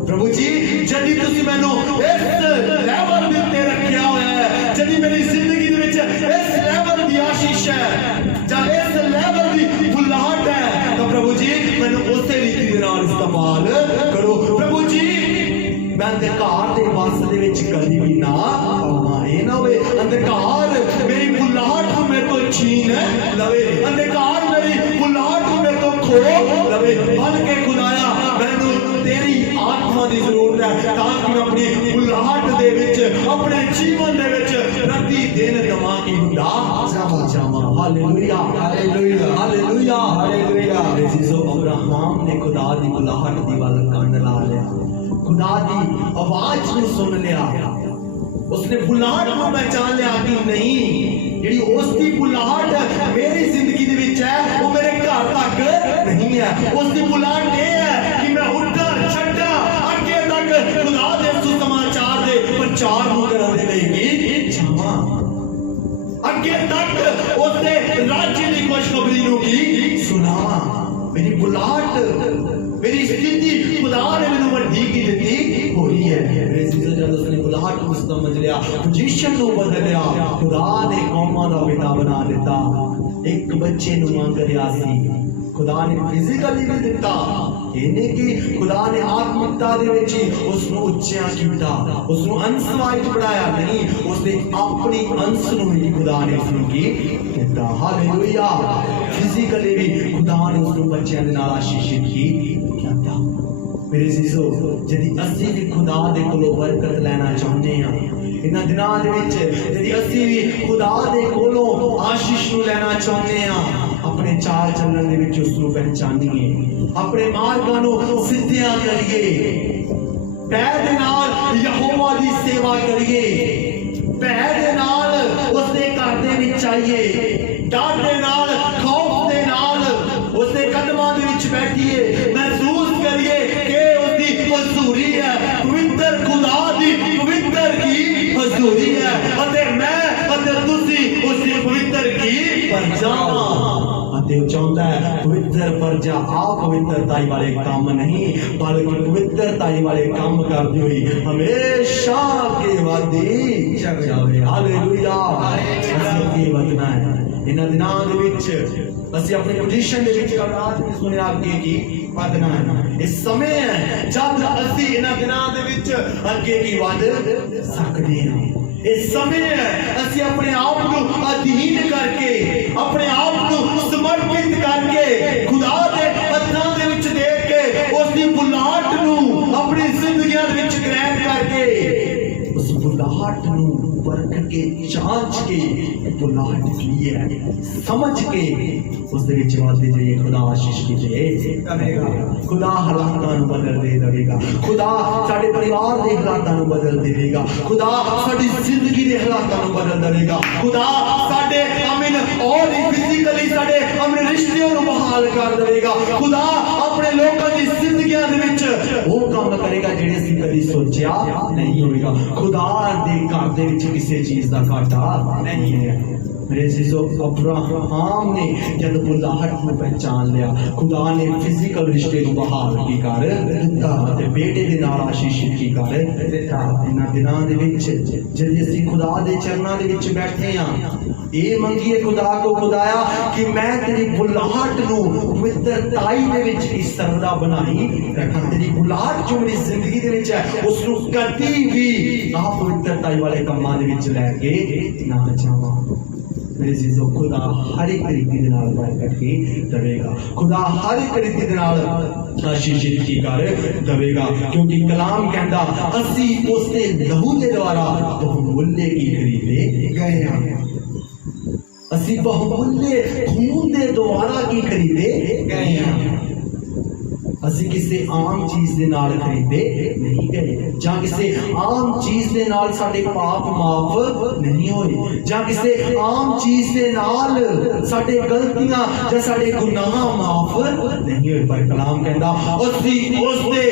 प्रभु जी जदि तुसीं मैनूं इस लेवल दे उत्ते रखिया होया है, जदि मेरी जिंदगी दे विच इस लेवल दी आशीष है जां इस लेवल दी बुलाहट है तो प्रभु जी मैनूं उसे रीति दे नाल इस्तेमाल करो। प्रभु जी मैं अंधकार दे वस दे विच कदी भी ना आवां, इह ना होवे अंधकार मेरी बुलाहट नूं मेरे तो छीन लवे, अंधकार मेरी बुलाहट नूं मेरे तो खो लवे, बल्कि खुदाया मैनूं तेरी आत्मा दी जरूरत है ताकि मैं अपनी बुलाहट दे विच अपने जीवन दे विच प्रतिदिन दमा की हुंदा जावां। Hallelujah hallelujah hallelujah hallelujah. अजीजो अब्राहम ने खुदा दी बुलाहट दी वल कंन ला लिया, खुदा दी आवाज नूं सुन लिया, उसने बुलाहट नूं पहचान लिया कि नहीं जिहड़ी उसकी बुलाहट मेरी जिंदगी दे विच है वो मेरे घर तक नहीं है, उसकी बुलाहट ये है कि मैं उठा छड्डा अगे तक खुदा दे सुसमाचार दे प्रचार नूं करन दे लई जावां, अगे तक उसने राज्य की खुशखबरी नूं की सुनावां। मेरी बुलाहट मेरी स्थिति खुदा ने मैनूं वड्डी की दित्ती होई है। मेरे जीजो जद उसने बुलाहट को समझ लिया, पोजीशन नूं बदल लिया, खुदा ने कौमां दा पिता बना दिता। एक बच्चे नूं मंग रिहा सी, खुदा ने फिजिकली भी दिता, इन्हें कि खुदा ने आत्मिकता दे विच उसनूं उच्चिया कीता, उसनूं अंश वाइज बढ़ाया नहीं, उसने अपनी अंश नूं ही खुदा ने उसनूं की दिता। हालेलुया। फिजिकली भी खुदा ने उसनूं बच्चों दे नाल आशीषित कीता। मेरे जीजो, यदि असी भी खुदा दे कोलों बरकत लेना चाहते हैं इन्हां दिनां दे विच, यदि असी भी खुदा दे कोलों आशीष नूं लेना चाहते हैं, अपने चाल चलन दे विच उसनूं पहचानीए, अपने मार्गां नूं सिद्धियां करिए, पैर दे नाल यहोवा दी सेवा करिए, पैर दे नाल उसदे घर दे विच आइए, डर दे नाल खौफ दे नाल उसदे कदमां दे विच बैठिए, महसूस करिए कि उसदी हजूरी है, पवित्र खुदा दी पवित्र की हजूरी है, अते मैं अते तुसी उसदी पवित्र की प्रजा। देव चाहता है पवित्र प्रजा अपवित्रताई वाले काम नहीं, बल्कि पवित्रताई वाले काम करती हुई हमेशा के वादी चल जावे। हालेलुया। असीं अगे वधना है इन्हां दिनां दे विच, असीं अपनी पोजीशन दे विच रात में सुने आगे की वधना है। इस समय है जब असीं इन्हां दिनां दे विच अगे की वध सकदे हां। इस समय है असीं अपने आप को अधीन करके, अपने आप को समर्पित करके, खुदा दे हत्थां दे विच दे के, उसदी बुलाहट नूं अपनी जिंदगियां दे विच ग्रहण करके, उस बुलाहट नूं परख के, जांच के, बुलाहट की है समझ के उस दे विच वादे जाइए। खुदा आशीष की देगा, खुदा हालातां नूं बदल दे देगा, खुदा साडे परिवार दे हालातां नूं बदल देगा, खुदा साडी जिंदगी दे हालातां नूं बदल देगा, खुदा साडे अमीन और फिजिकली साडे अमीन रिश्तियों नूं बहाल कर देगा, खुदा अपने लोकां दी जिंदगियां दे विच वो काम करेगा जिहड़े असीं कदी सोचिया नहीं होगा। खुदा दे घर दे विच किसी चीज दा घाटा नहीं है। मेरे जीजो, अब्राहम ने जब बुलाहट में पहचान लिया, खुदा ने फिजिकल रिश्ते को बहाल की कर दिता ते बेटे दे नाल आशीषित की कर दिता। इन्हां दिनां दे विच जद असीं खुदा दे चरनां दे विच बैठे हां, ये मंगिए खुदा को, खुदाया कि मैं तेरी बुलाहट नूं पवित्रताई दे विच इस तरह दा बनाई रखां, तेरी बुलाहट जो मेरी जिंदगी दे विच है उसनूं कदी भी अपवित्रताई वाले कामां दे विच लैके ना जावां। मेरे जीजो, खुदा हर एक रीति दे नाल बरकत की देवेगा, खुदा हर एक रीति दे नाल आशीषित की कर देवेगा, क्योंकि कलाम कहंदा असी उसदे लहू दे द्वारा बहुमूल्य की खरीदे गए हैं। असी बहुमूल्य खून दे द्वारा की खरीदे गए हैं। असी किसी आम चीज दे नाल खरीदे नहीं गए, जां किसी आम चीज दे नाल साडे पाप माफ नहीं होए, जां किसी आम चीज दे नाल साडे गलतियां जां साडे गुनाह माफ नहीं होए, पर कलाम कहंदा असी उसदे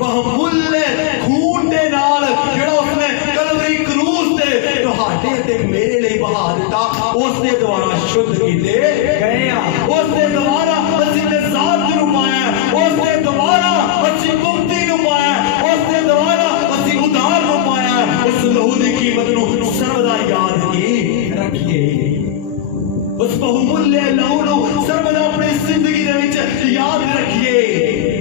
बहुमूल्य खून दे नाल जेड़ा उसने कलवरी क्रूस ते तुहाडे ते मेरे लिए बहा दिता, उसदे द्वारा शुद्ध कीते गए हैं, उसदे द्वारा असी निजात नूं पाया, उसदे द्वारा असी मुक्ति नूं पाया, उसदे द्वारा असी उद्धार नूं पाया। उस लहू दी कीमत नूं सर्वदा याद की रखिए, उस बहुमूल्य लहू नूं सर्वदा अपनी जिंदगी दे विच याद रखिए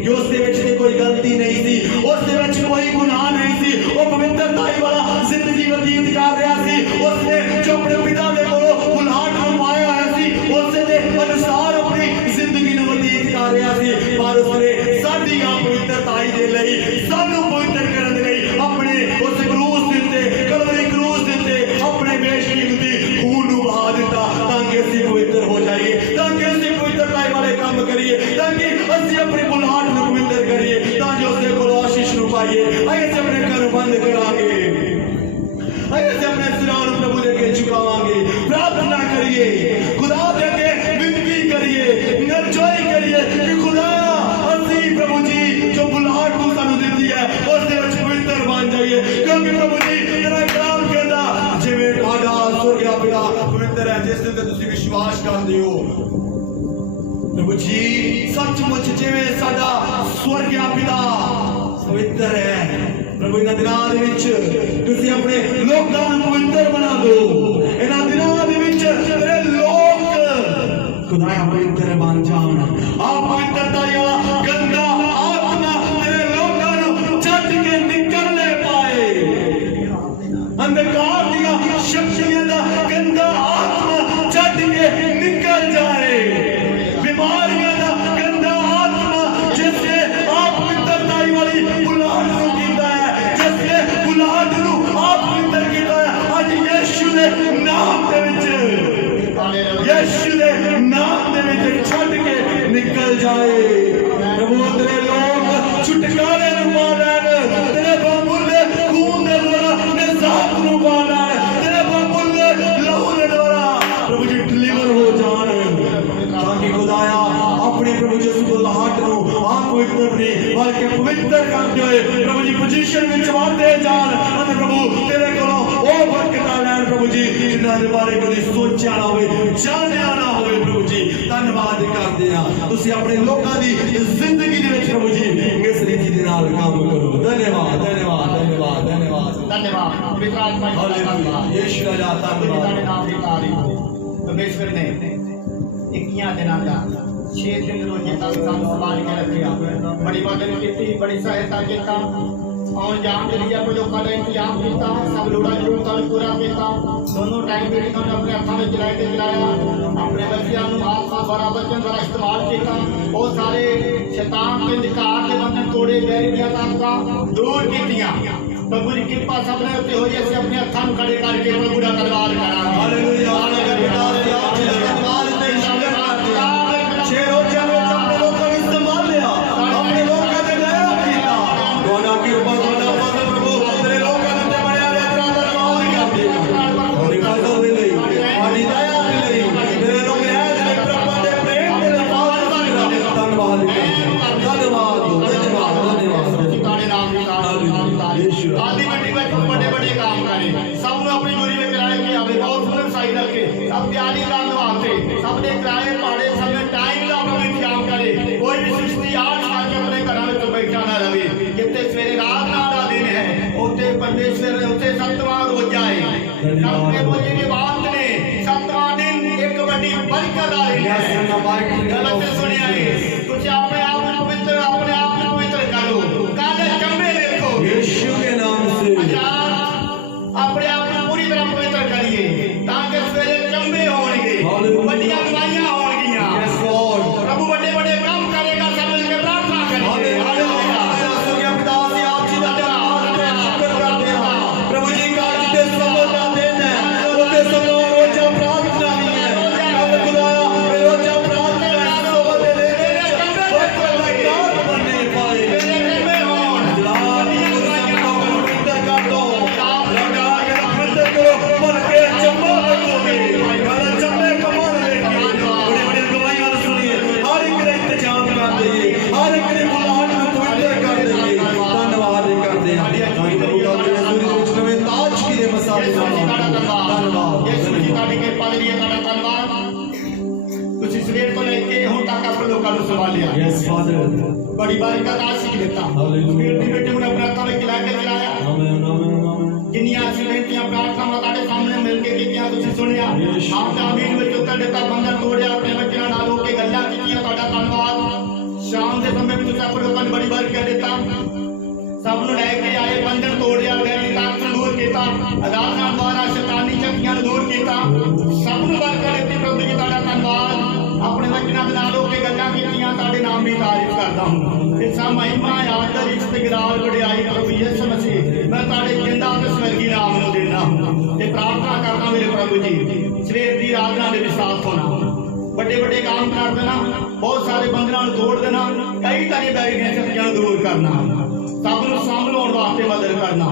कि उसदे विच कोई गलती नहीं थी, उसदे विच कोई गुनाह नहीं थी, वो पवित्रताई वाला जिंदगी व्यतीत कर रहा सी, उसने जो अपने पिता दे कोलों बुलाहट नूं पाया होया सी, उसदे दे अनुसार अपनी जिंदगी नूं व्यतीत कर रहा सी, पर उसने साडी पवित्रताई दे लई, सानू पवित्र करन दे लई अपने उस क्रूस दे उत्ते, कलवरी क्रूस दे उत्ते अपने बेशकीमती खून नूं बहा दिता, ताकि असीं पवित्र हो जाइए, ताकि असीं पवित्रताई वाले काम करिए, ताकि असीं अपनी बुलाहट नूं पवित्र करिए, ताकि उसदे कोलों आशीष नूं पाइए। आइए असीं अपने घर बंद करांगे, आइए असीं अपने सिरां नूं प्रभु दे अगे झुकावांगे, प्रार्थना करिए, खुदा दे अगे विनती करिए, निर्जय करिए कि खुदा असीं प्रभु जी जो बुलाहट तू सानू दित्ती है उसदे विच पवित्र बन जाइए, क्योंकि प्रभु जी तेरा कलाम कहंदा जिवें तुहाडा स्वर्गीय पिता पवित्र है, जिस ते तुसीं विश्वास करदे हो प्रभु जी, सचमुच जिवें साडा स्वर्गीय पिता पवित्र है, प्रभु इन्हां दिनां दे विच तुसीं अपने लोकां नूं पवित्र बना दो, इन्हां दिनां दे विच तेरे लोक खुदाया पवित्र बन जान आप पवित्रता वाला गंदा आत्मा तेरे लोगों को छट के निकलने पाए अंधकार दिया शक्तियां दा गंदा आत्मा छट के निकल जाए बीमारियां दा गंदा आत्मा जिससे आप पवित्रता वाली बुलाहट को कीता है जिससे बुलाहट को आप पवित्र कीता है आज यीशु दे नाम दे विच यीशु दे नाम दे विच छट के निकल जाए प्रभु तेरे लोग छुटकारे नु पा लैन तेरे बहुमूल्य खून दे द्वारा निजात नु पा लैन तेरे बहुमूल्य लहू दे द्वारा प्रभु जी डिलीवर हो जान ताकि खुदाया अपने प्रभु यीशु को लहाट नु आप पवित्र नहीं बल्कि पवित्र करते हुए प्रभु जी पोजीशन में चवाते जान अते प्रभु तेरे कोलों ओ बरकत लैन प्रभु जी जिन्हां दे बारे कदी सोचा ना होवे जानिया ना होवे प्रभु जी धन्यवाद करदे आ तुसी अपने लोकां दी जिंदगी दे विच प्रभु जी इस रीति दे नाल काम करो धन्यवाद धन्यवाद धन्यवाद धन्यवाद धन्यवाद पवित्र आत्मा का धन्यवाद यीशु राजा धन्यवाद तेरे नाम की तारीफ परमेश्वर ने 21 दिनों का 6 दिन रोजे तक काम संभाल के रखा बड़ी मदद की बड़ी सहायता किया और जान के लिए कोई लोगों का इंतजाम किया सब लोड़ा जरूरत पूरा किया दोनों टाइम पे इन्होंने अपने हाथों में चलाया अपने बच्चों को आत्मा द्वारा वचन द्वारा इस्तेमाल किया बहुत सारे शैतान के अंधकार के बंधन तोड़े बैरियरां ताकतां दूर कीतियां प्रभु की कृपा सबने उत्ते होई असीं अपने हाथों में खड़े करके प्रभु दा धन्यवाद करांगे हालेलुया हालेलुया धन्यवाद ते शुक्र करते हैं 6 रोज़ां विच अपने लोकां ਨੂੰ संभालिया अपने लोकां ते दया कीता दोना कृपा दोना फजल प्रभु तेरे लोकां ते बड़िया तेरा धन्यवाद करदे होरी फजल दे ਲਈ आदी दया दे ਲਈ तेरे लोग है तेरे कृपा दे प्रेम दे धन्यवाद धन्यवाद तारे नाम की यीशु आदि बड़ी बड़े बड़े काम करे सब ने अपनी जोड़ी में किराए की आवे बहुत सुंदर साई रखे सब प्यारी काम नवाते सब ने किराए पाड़े सब ने टाइम ला अपना इंतजाम करे कोई भी सृष्टि आज आके अपने घरों में तो बैठा ना रहे कितने सवेरे रात ना का दिन है उते परमेश्वर ने उते 7वां रोजा है सबके रोजे के बाद ने 7वां दिन एक बड़ी बरकत आ रही है गलत सुनिया है कुछ अपने आप को पवित्र करो काले चंबे देखो यीशु के नाम से अपने आप को पूरी तरह पवित्र करिए ताकि सवेरे चंबे होंगे बड़ियां दवाइयां होंगियां यस लॉर्ड प्रभु बड़े बड़े काम करेगा सब मिलकर प्रार्थना करेंगे हालेलुया के पिता से आप जी धन्यवाद ते शुक्र करते हैं प्रभु जी का जिते सबदा दिन है उते सब रोजा प्रार्थना है कल खुदा रोजा प्रार्थना सबदे दे बरकत बनने पाए चंबे हों जलाली को पवित्र कर दो लगा के पवित्र करो मन के चम्मा दोगे कल चम्मे कमाल लेके बड़ी बड़ी दवाइयां सुनिए हर एक का इंतजाम कर दीजिए हर एक ने बुलाहट में पवित्र कर दीजिए धन्यवाद करते हैं प्रभु का सूर्य में ताज की रे मसाले धन्यवाद यीशु जी ताड़ी के पा लिए ताड़ा धन्यवाद कुछ सवेर तो लेके हुन तक अपने लोगों को संभालिया यस फादर बड़ी बरकत आशीष देता हालेलुया सवेर दी बेटे ने अपने हाथों में खिला के खिलाया आमीन आमीन आमीन जिन्नियां बेनतियां प्रार्थना ताड़े सामने मिल के कीतियां तुसीं सुनिया आप आमीन विच उत्तर दिता बंधन तोड़िया अपने बच्चों नाल हो के गल्लां कीतियां ताड़ा धन्यवाद शाम दे समय में तुसीं अपने लोगों को बड़ी बरकत देता सब नु लेके आए बंधन तोड़िया गैरी ताकत दूर कीता आराधना द्वारा शैतानी शक्तियां दूर कीता सब नु बरकत देती प्रभु जी ताड़ा धन्यवाद अपने बच्चों दे नाल हो के गल्लां कीतियां ताड़े नाम दी तारीफ करदा हूं इस महिमा आदर इस्तगरार वडियाई प्रभु यीशु मसीह मैं ताड़े जिंदा ते स्वर्गी नाम नु देना ते प्रार्थना करदा मेरे प्रभु जी सवेर दी आराधना दे विश्वास होना बड़े बड़े काम कर देना बहुत सारे बंधनां नु तोड़ देना कई तरह बैरियां शक्तियां दूर करना सब नु शामिल होने वास्ते मदद करना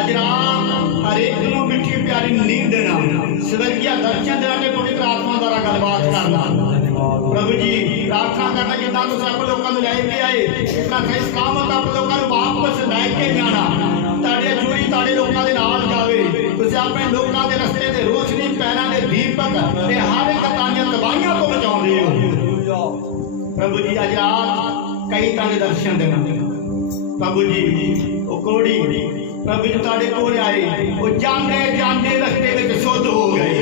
अज रात हर एक नू मिठी प्यारी नींद देना स्वर्गीय दर्शन देना ते पवित्र आत्मा द्वारा गलबात करना प्रभु जी प्रार्थना करना कि ना तुम अपने लोगों को लेके आए इतना सही काम होता अपने लोगों को वापस लेके जाना ताड़े चूड़ी ताड़े लोगों के नाल जावे तुम अपने लोगों के रस्ते ते रोशनी पैरों के दीपक ते हर एक तानियां दवाइयां को बचाउंदे हो प्रभु जी अज रात कई तरह के दर्शन देना प्रभु जी ओ कोड़ी प्रभु जी ताड़े कोल आए वो जांदे जांदे रस्ते में शुद्ध हो गए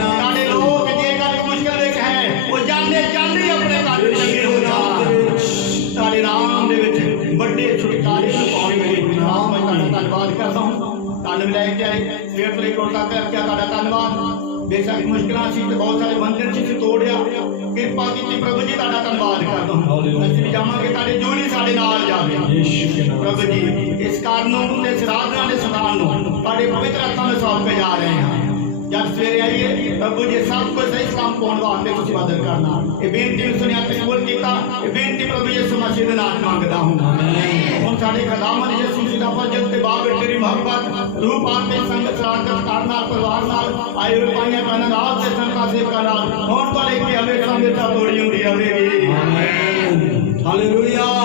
ताड़े लोग जेकर मुश्किल विच है वो ਸੋਨੇ ਚਾਂਦੀ ਆਪਣੇ ਘਰ ਵਿੱਚ ਲੱਗੇ ਹੋ ਜਾਣ ਤੁਹਾਡੇ ਨਾਮ ਦੇ ਵਿੱਚ ਵੱਡੇ ਛੁਟਕਾਰੇ ਨੂੰ ਪਾਉਣ ਲਈ ਨਾਮ ਮੈਂ ਤੁਹਾਡਾ ਧੰਨਵਾਦ ਕਰਦਾ ਹਾਂ ਤੁਹਾਨੂੰ ਲੈ ਕੇ ਆਏ ਫੇਰ ਤੋਂ ਕੋਲ ਤੱਕ ਰੱਖਿਆ ਤੁਹਾਡਾ ਧੰਨਵਾਦ ਬੇਸ਼ੱਕ ਮੁਸ਼ਕਲਾਂ ਸੀ ਤੇ ਬਹੁਤ ਸਾਰੇ ਬੰਧਨ ਸੀ ਤੋੜਿਆ ਕਿਰਪਾ ਕੀਤੀ ਪ੍ਰਭੂ ਜੀ ਤੁਹਾਡਾ ਧੰਨਵਾਦ ਕਰਦਾ ਹਾਂ ਅਸੀਂ ਵੀ ਜਾਵਾਂਗੇ ਤੁਹਾਡੇ ਜੋੜੀ ਸਾਡੇ ਨਾਲ ਜਾਵੇ ਪ੍ਰਭੂ ਜੀ ਇਸ ਕਾਰਨ ਨੂੰ ਇਸ ਰਾਧਨਾ ਦੇ ਸਥਾਨ ਨੂੰ ਤੁਹਾਡੇ ਪਵਿੱਤਰ ਹੱਥਾਂ ਵਿੱਚ ਸੌਂਪ ਕੇ ਜਾ ਰਹੇ ਹਾਂ ਜਦ ਸਵੇਰੇ ਆਈਏ ਪ੍ਰਭੂ ਜੀ ਸਭ ਕੁਝ ਸਹੀ ਸਲਾਮ ਪਾਉਣ ਵਾਸਤੇ ਤੁਸੀਂ ਮਦਦ ਕਰਨਾ ਇਹ ਬੇਨਤੀ ਨੂੰ ਸੁਣਿਆ ਤੇ ਕਬੂਲ ਕੀਤਾ ਇਹ ਬੇਨਤੀ ਪ੍ਰਭੂ ਯਿਸੂ ਮਸੀਹ ਦੇ ਨਾਮ ਮੰਗਦਾ ਹਾਂ ਹੁਣ ਸਾਡੇ ਖੁਦਾਵੰਦ ਯਿਸੂ ਜੀ ਦਾ ਫਜ਼ਲ ਤੇ ਬਾਬੇ ਤੇਰੀ ਮੁਹੱਬਤ ਰੂਹ ਪਾਕ ਤੇ ਸੰਗਤ ਸ਼ਰਾਕਤ ਕਰਨਾ ਪਰਿਵਾਰ ਨਾਲ ਆਏ ਹੋਏ ਪਾਈਆਂ ਭੈਣਾਂ ਨਾਲ ਤੇ ਸੰਤਾਂ ਸੇਵਕਾਂ ਨਾਲ ਹੁਣ ਤੋਂ ਲੈ ਕੇ ਹਮੇਸ਼ਾ ਤੋੜੀ ਹੁੰਦੀ ਰਹੇਗੀ ਹਾਲੇਲੂਇਆ